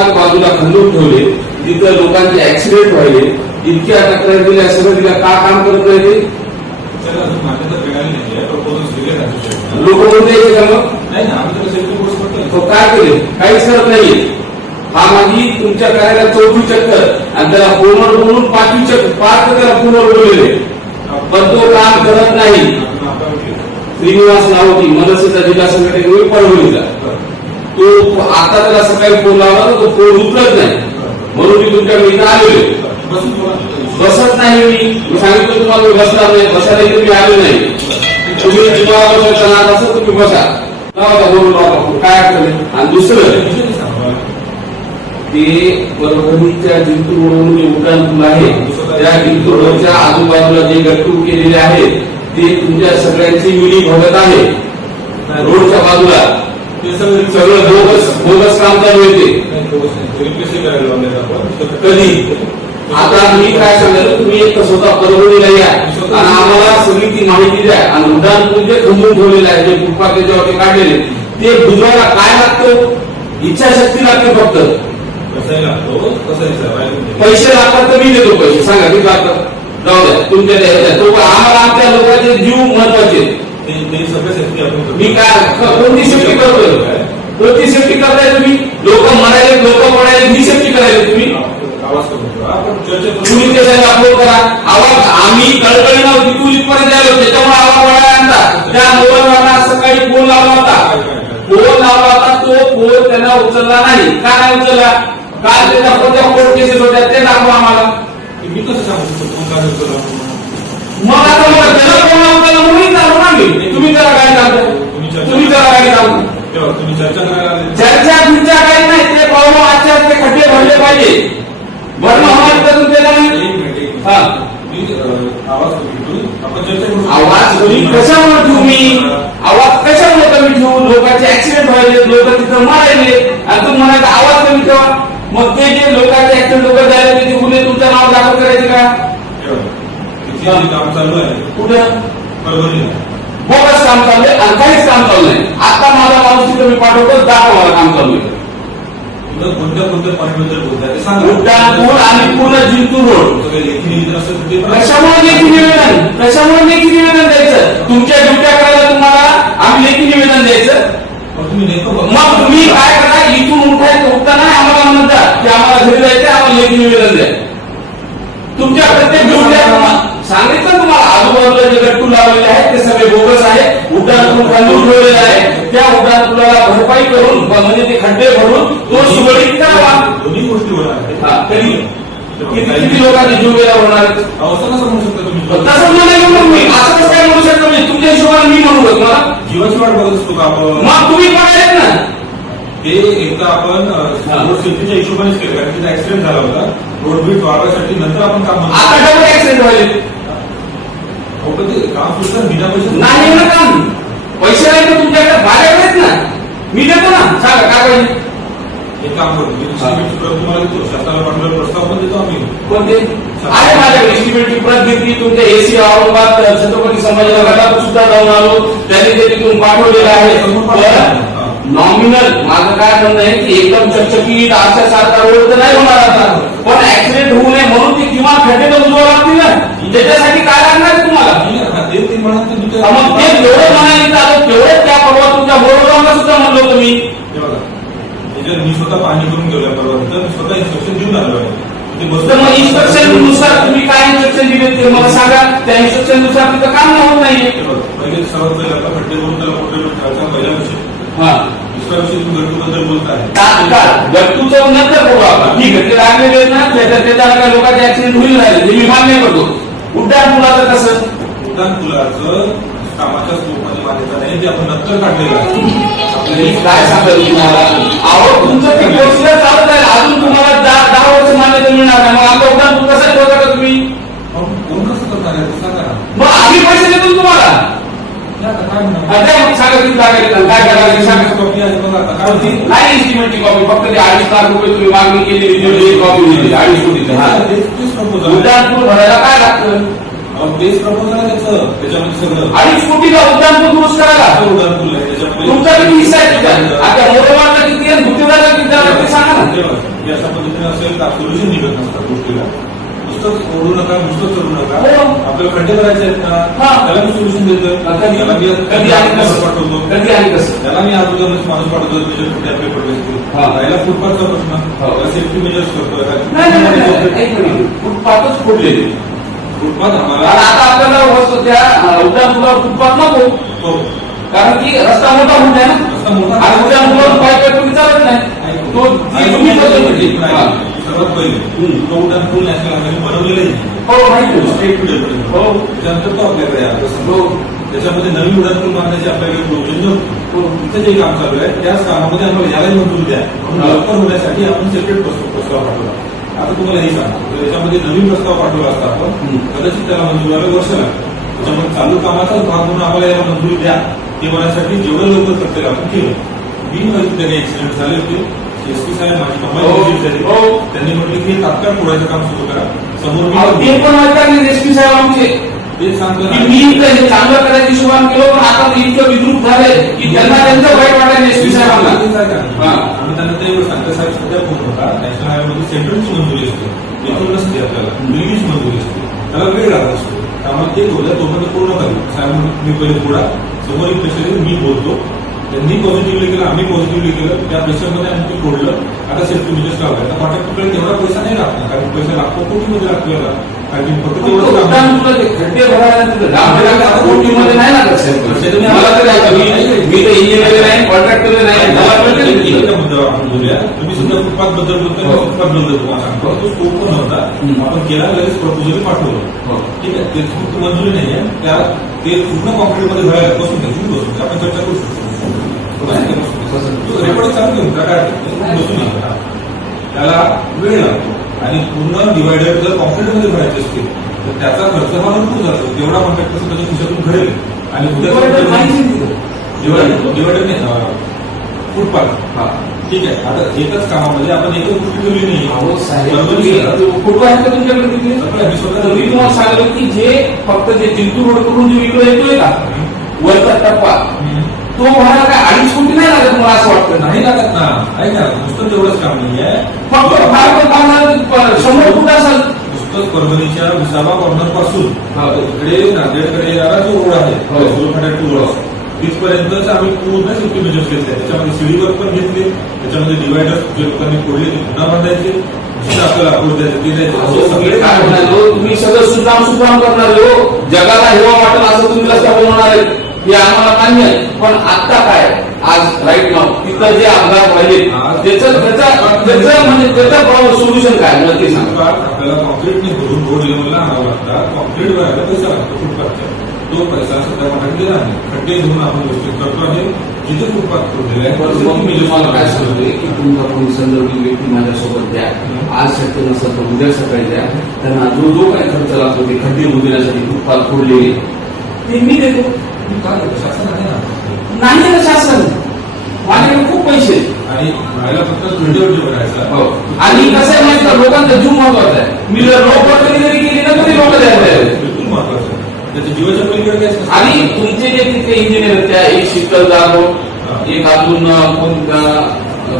एकाच बाजूला खंडून ठेवले तिथं लोकांचे ऍक्सिडेंट व्हायले इतक्या तक्रार दिल्या दिल्या का काम करत नाही नाही लोक कोणते यायचे का मग नाही ना आम्ही त्याला सेफ्टी कोर्स करतोय तो काय केले? काहीच करत नाहीये. हा माझी तुमच्या कार्याला चौथी चक्कर आणि त्याला फोनवर बोलून पाचवी चक्कर पाच त्याला फोनवर बोललेले पण तो काम करत नाही. श्रीनिवास नावकी मनसेचा जिल्हा संघटनेमुळे परभणीचा तो आता त्याला सकाळी फोन लावला तर तो फोन उचलत नाही. म्हणून मी तुमच्या इथं आलेलो बसत नाही मी. सांगितलं तुम्हाला मी बसणार नाही. बसायला इथे मी आलो नाही. तुम्ही तुम्हाला बसायचं नाद असेल तुम्ही बसा. बोलू लावा काय अडचण आणि दुसरं ते परभणीच्या जिंतूर जे उड्डाण पूल आहे त्या जिंतूर रोडच्या आजूबाजूला जे गट्टू केलेले आहेत ते तुमच्या सगळ्यांची मिली भगत आहे. रोडच्या बाजूला. सगळं बोगस बोगस काम चालू येते कधी? आता मी काय सांगितलं तुम्ही एक स्वतः परभणीला या. आणि आम्हाला सगळी ती माहिती द्या. आणि उड्डाण पूल जे म्हणजे खंबून ठेवलेलं आहे जे फुटपाथ त्याच्यावरती काढलेले. ते बुजवायला काय लागतो? इच्छाशक्ती लागते फक्त. पैसे लागतात तर मी देतो पैसे. सांगा मी लागतात जाऊ द्या. तुमच्या आम्हाला आमच्या लोकांचे जीव महत्त्वाचे. ते ते सगळं सेफ्टी आपण करतो. मी काय कोणती सेफ्टी करतोय? कोणती सेफ्टी करताय तुम्ही? लोक मरायले लोक पडायले मी सेफ्टी करायला तुम्ही. तुम्ही करू त्याच्यात अपलोड करा. आवाज आम्ही कळकळी नव्हती तिथून इथपर्यंत आलो त्याच्यामुळे आवाज वाढायला आणता त्या मोबाईलवाला सकाळी फोन लावला होता. फोन लावला होता तो फोन त्यांना उचलला नाही. का नाही उचलला? काल त्याच्या कोणत्या कोर्ट केसेस होत्या ते दाखवा आम्हाला. मी कसं सांगू शकतो? मग आता मला त्याला फोन लावताना म्हणून चालू ना मी तुम्ही त्याला गाडी चालतो तुम्ही त्याला गाडी चालतो तेव्हा तुम्ही चर्चा करायला आले चर्चा तुमच्या काही नाही ते पाहून आजच्या ते खड्डे भरले पाहिजे भरणं होणार तर तुमच्या नाही एक मिनिट एक मिनिट. हा मी अं, आवाज करून घेतो आपण चर्चा करू आवाज कमी कशामुळे ठेवू मी आवाज कशामुळे कमी ठेवू लोकांचे ऍक्सिडेंट लोक तिथं मारायले आणि तुम्ही म्हणायचा आवाज कमी ठेवा. मग ते जे लोकांचे ऍक्सिडेंट लोक झाले त्याचे गुन्हे तुमचं नाव दाखल करायचे का? काम चालू आहे कुठं? परभणीला बोगस काम चाललंय आणि काहीच काम चालू नाही. आता माझा माणूस तिथं मी पाठवतो दाखवा मला काम चालू आहे कोणत्या कोणत्या पॉईंटबद्दल उड्डाणपूर आणि पूर्ण जिंतूर रोड. कशामुळे लेखी निवेदन? कशामुळे लेखी निवेदन द्यायचं? तुमच्या ड्युट्या करायला तुम्हाला आम्ही लेखी निवेदन द्यायचं? मग तुम्ही काय करा इथून उठायचं उठताना आम्हाला म्हणता की आम्हाला घरी जायचं आम्हाला लेखी निवेदन द्या. तुमच्या प्रत्येक सांगितलं तुम्हाला आजूबाजूला जे गट्टू लावलेले आहेत ते सगळे बोगस आहे उड्डाण खांदून ठेवलेले आहे त्या उड्डाण पुलाला भरपाई करून म्हणजे ते खड्डे भरून तो सुरळीत करावा दोन्ही गोष्टी होणार आहेत. हा, किती लोकांचे जीव गेला होणार? आहेत? असं कसं म्हणू शकता तुम्ही? तसं म्हणाले मग मी. असं कसं काय म्हणू शकतो मी? तुमच्या हिशोबाने मी म्हणू का तुम्हाला जीवाची वाट बघत असतो का मग तुम्ही हे एकदा आपण हा. रोड सेफ्टीच्या हिशोबानेच केलं कारण तिथे ऍक्सिडेंट झाला होता. रोड बीट वाढवायसाठी नंतर आपण काम ऍक्सिडेंट व्हायले. अहो, पण ते काम सुद्धा बिना पैसे नाही ना काम. पैसे नाही तर तुमच्याकडे भाड्याकडे आहेत ना मी देतो ना सांगा काय पाहिजे एक काम करतो मी हा. तुम्हाला देतो. शासनाला पाठवलेला प्रस्ताव पण देतो आम्ही. कोणते? आहे माझ्याकडे एस्टिमेटची प्रत घेतली. तुमच्या एसी औरंगाबाद छत्रपती संभाजीनगरला सुद्धा जाऊन आलो. त्यांनी ते तिथून पाठवलेलं आहे. नॉमिनल माझं काय म्हणणं आहे की एकदम चकचकीत अशा सारखा रोड तर नाही होणार आता. पण ऍक्सिडेंट होऊ नये म्हणून ते किमान खड्डे तर बुजवावं लागतील ना. त्याच्यासाठी काय लागणार आहे तुम्हाला? मग ते जेवढं म्हणायचं आलं तेवढेच त्या परवा तुमच्या सुद्धा म्हणलो तुम्ही हे मी स्वतः पाहणी करून गेलोय परवा मी स्वतः इन्स्ट्रक्शन देऊन आलो मग इन्स्ट्रक्शननुसार तुम्ही काय इन्स्ट्रक्शन दिले ते मला सांगा. त्या इन्स्ट्रक्शननुसार तिथं काम होत नाहीये. पहिले सर्वात पहिले खड्डे करून त्याला मोठे पहिला विषय हा. दुसरा विषय तुम्ही गट्टू बद्दल बोलताय तात्काळ गट्टूचं नंतर करू आपण. ठीक आहे ते लागलेले आहेत ना त्याच्या त्याच्या काय लोकांचे ऍक्सिडेंट होईल राहिले ते मी मान्य करतो. उड्डाण मुलाचं कसं? उड्डाण पुलाचं कामाच्या स्कोपमध्ये मान्यता नाही ते आपण नंतर काढलेलं आहे. मी आपल्या काय सांगतो तुम्हाला? अहो तुमचं ते चालत आहे. अजून तुम्हाला दहा दहा वर्ष मान्यता मिळणार नाही. मग आपलं उड्डाण कसं ठेवता का तुम्ही? कोण कसं करणार आहे? मग आम्ही पैसे देतो तुम्हाला. हे आता काय म्हणणार आता मग सांगा किती लागेल? काय करायला ते सांगा. कॉपी आहे बघा आता काय कोणती? होती? नाही इस्टिमेटची कॉपी. फक्त ते अडीच लाख रुपये तुम्ही मागणी केली दिली कॉपी दिली अडीच कोटीची. तेच तेच proposal. आहे. उड्डाण पूल भरायला काय लागतं? बेस प्रपोजल आहे त्याचं. त्याच्यामध्ये सगळं. अडीच कोटीला पण दुरुस्त करायला? त्याच्यामध्ये तुमचा किती हिस्सा आहे? आता मोरवाडला किती आहे भुतेवाडला किती आहे ते सांगा ना. अशा पद्धतीने असेल तर सोल्युशन निघत नसतात गोष्टीला. नुसतं ओढू नका नुसतं करू नका. हो. आपल्याला खड्डे करायचे आहेत हा. ना त्याला मी सोल्युशन देतो. कधी त्याला मी कधी आणि माणूस कसं पाठवतो. कधी आणि कसं त्याला मी अगोदर माणूस पाठवतो त्याचे खड्डे आपले पडले हा. राहिला फुटपाथचा प्रश्न. हो. सेफ्टी मेजर्स करतो फुटपाथच फोडलेले फुटपाथ आम्हाला आता आपल्याला अं, उड्डाण पुलावर फुटपाथ नको. हो. कारण की रस्ता मोठा होत आहे ना. रस्ता मोठा उड्डाण पुलावर पाय तुम्ही चालत नाही? तो ती तुम्ही हा. पहिले हम्म. तो उड्डाण पूल नॅशनल हायवे बनवलेला हो माहिती. स्टेट टू हो. त्याच्यानंतर तो आपल्याकडे आहे. हो. त्याच्यामध्ये नवीन उड्डाण पूल बांधण्याची आपल्याकडे हो. तिथं जे काम चालू आहे. त्याच कामामध्ये आम्हाला यालाही मंजूर द्या. म्हणून हा. लवकर होण्यासाठी आपण सेपरेट प्रस्ताव पाठवला. आता तुम्हाला हे सांगतो. तर याच्यामध्ये नवीन प्रस्ताव पाठवला असता आपण. कदाचित त्याला मंजूर व्हायला वर्ष लागतं त्याच्यामध्ये चालू कामाचाच भाग म्हणून आम्हाला याला मंजुरी द्या. ते म्हणण्यासाठी जेवढं लवकर करता येईल आपण केलं. बिनवाईट त्याने ऍक्सिडेंट झाले होते. एसपी साहेब माझी हो. हो. त्यांनी म्हटलं की हे तात्काळ फोडायचं काम सुरू करा. समोर अहो, ते मी पण माहिती एसपी साहेब आमचे. सांगतो की मी हे चांगलं करायची सुरुवात केलं पण आता ते इतकं विद्रूप झाले की त्यांना त्यांचं वाईट वाटायला एसपी साहेबांना हा. आम्ही त्यांना ते एवढं सांगतो साहेब सध्या फोन होता. नॅशनल हायवेमध्ये सेंट्रलची मंजुरी असते. इथून नसते आपल्याला. दिल्लीची मंजुरी असते. त्याला वेळ लागत असतो. त्यामुळे ते बोलल्या तोपर्यंत पूर्ण करू. साहेब म्हणून मी पहिले पुढा समोर एक पेशंट मी बोलतो. त्यांनी पॉझिटिव्हली केलं आम्ही पॉझिटिव्हली केलं त्या पेशंटमध्ये आम्ही ते फोडलं. आता सेफ्टी मेजर्स लावले आता कॉन्ट्रॅक्टरकडे तेवढा पैसा नाही लागणार कारण पैसा लागतो कोटीमध्ये लागतो याला कारण फक्त लागत आपण बोलूया. तुम्ही सुद्धा फुटपाथबद्दल हो. फुटपाथबद्दल तुम्हाला सांगतो. तो स्कोप पण हम्म. आपण केला लगेच प्रपोजल पाठवलं. हो. ठीक आहे. ते फक्त मंजुरी नाही आहे त्या ते पूर्ण कॉन्क्रीटमध्ये व्हायला बसून घ्या बसून. आपण चर्चा करू शकतो. रेकॉर्ड चालू घेऊन. बसून. त्याला वेळ लागतो आणि पूर्ण डिवायडर जर कॉन्क्रीटमध्ये भरायचे असतील तर त्याचा खर्च हा भरपूर जातो तेवढा कॉन्ट्रॅक्टर त्याच्या खिशातून घडेल आणि. डिवायडर फुटपाथ हा. ठीक आहे आता एकच कामामध्ये आपण एकच गोष्ट ठेवली नाही अहो साहेब बरोबर तुम्ही- आहे का? फोटो आहेत का तुमच्याकडे सगळं मी तुम्हाला सांगितलं की जे फक्त जे जिंतूर रोड करून जे विकलं येतोय का वरचा टप्पा. तो भरायला काय अडीच कोटी नाही लागत मला असं वाटतं. नाही लागत ना. ऐका नुसतं तेवढंच काम नाही आहे फक्त फार पण बांधणार शंभर फूट असेल. नुसतं परभणीच्या विसावा कॉर्नरपासून हा. इकडे नांदेडकडे येणारा जो रोड आहे हो. टू रोड तिथपर्यंतच आम्ही पूर्ण सेफ्टी मेजर्स घेतले त्याच्यामध्ये शिडीवर पण घेतले. त्याच्यामध्ये डिवायडर जे लोकांनी फोडले ते पुन्हा बांधायचे. आपल्याला अप्रोच द्यायचं ते असे तुम्ही सगळे सुकाम सुकाम करणार हो. जगाला हेवा वाटेल असं तुम्ही रस्ता बनवणार आहे हे आम्हाला मान्य आहे. पण आता काय? आज राईट नाव तिथं जे अपघात व्हायले त्याचं त्याचा त्याचं म्हणजे त्याचं सोल्युशन काय? सांगा. फुटपाथ आपल्याला कॉन्क्रीटने भरून रोड लेवलला आणावं लागतात. कॉन्क्रीट भरायला पैसा लागतो फुटपाथचा तो पैसा सध्या नाही खड्डे घेऊन आपण गोष्टी करतो आहे. जिथे फुटपाथ खोदलेले आहे पण मग मी तुम्ही तुम्हाला काय सांगतोय की तुमचा कोणी संदर्भित व्यक्ती माझ्यासोबत द्या. आज शक्य नसेल तर उद्या सकाळी द्या. त्यांना जो जो काही खर्च लागतो ते खड्डे उद्यासाठी फुटपाथ फोडले ते मी देतो. नाही ना शासन. माझ्याकडे खूप पैसे. आणि हो. आणि कसं आहे माहिती लोकांचा जीव महत्त्वाचा आहे. मी जर रोख वर्गणी जरी केली ना तरी लोक द्यायला? आणि तुमचे जे तिथे इंजिनियर त्या एक शीतल जाधव एक अजून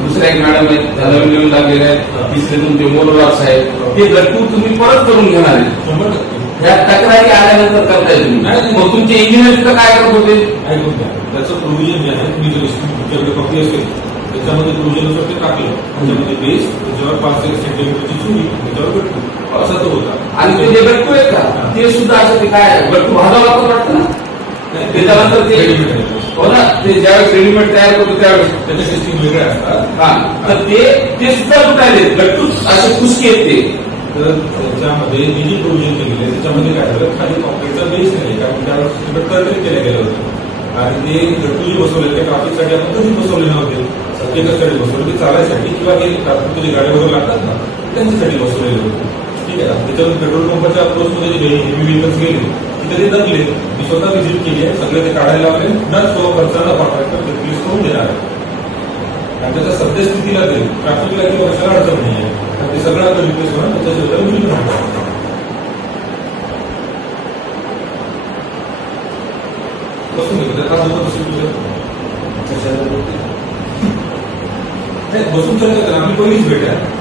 दुसऱ्या एक मॅडम आहेत नवीन नवीन लागलेल्या आहेत. तिसरे तुमचे मोलवार साहेब. हे. गट्टू तुम्ही परत करून घेणार आहे या तक्रारी आल्यानंतर नाही, नाही. मग तुमचे इंजिनियर काय करत होते? त्याचं प्रोव्हिजन जे आहे तुम्ही जर तुमच्याकडे कॉपी असेल त्याच्यामध्ये प्रोव्हिजन असं ते टाकलं. त्याच्यामध्ये बेस त्याच्यावर पाच एक सेंटीमीटरची चुरी त्याच्यावर गट्टू असा तो होता. आणि ते जे गट्टू आहेत का? ते सुद्धा असं ते काय गट्टू भाजावं लागतं वाटतं ना? त्याच्यानंतर ते आहे. हो ना? ते ज्यावेळेस रेडीमेड तयार करतो त्यावेळेस त्याच्या सिस्टीम वेगळ्या असतात. हा. तर ते सुद्धा तुटायले गट्टू असे कुसके ते. तर त्याच्यामध्ये मी जी प्रोव्हिजन केलेली आहे त्याच्यामध्ये काय झालं? खाली कॉन्क्रीटचा बेस नाही कारण त्यावर सगळं केल्या केलं गेलं होतं आणि ते गट्टू जे बसवले ते ट्राफिकसाठी आपण कधी बसवले नव्हते. सत्येकासाठी बसवले ते चालायसाठी किंवा हे ट्राफिक जे गाडी वगैरे लागतात ना त्यांच्यासाठी बसवलेले होते. ठीक आहे त्याच्यावर पेट्रोल पंपाच्या अप्रोचमध्ये जे हेवी व्हेकल्स गेले तिथे ते दगले मी स्वतः व्हिजिट केली आहे. सगळे ते काढायला लागले न तो खर्चाला कॉन्ट्रॅक्टर रिप्लेस करून देणार आहे. आणि त्याच्या सद्यस्थितीला ते ट्रॅफिकला किंवा कशाला अडचण नाही आहे. ते सगळं आता रिक्वेस्ट होणार त्याच्याशिवाय बिल राहणार. बसून बसून तुझ्या नाही बसून आम्ही पहिलीच भेटा